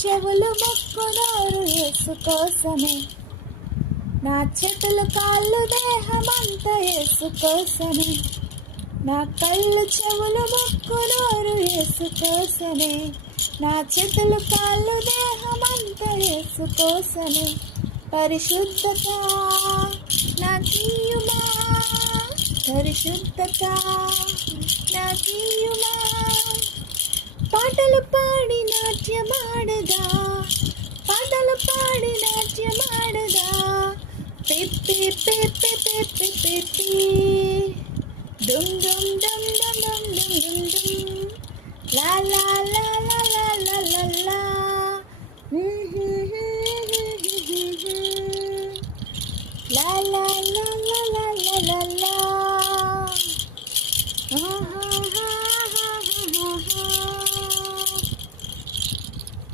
చెవులు ముక్కు నోరు యేసు కోసమే, నా చేతులు కాళ్ళు దేహమంతా యేసు కోసమే, నా కళ్ళు చెవులు ముక్కు నోరు యేసు కోసమే, నా చేతులు కాళ్ళు దేహమంతా యేసు కోసమే. పరిశుద్ధత నాకీయుమా, పరిశుద్ధత నాకీయుమా, పాటలు పాడి నాట్యమాడదా, పాటలు పాడి నాట్యమాడదా, పెప్పి పెప్పి పెప్పి పెప్పి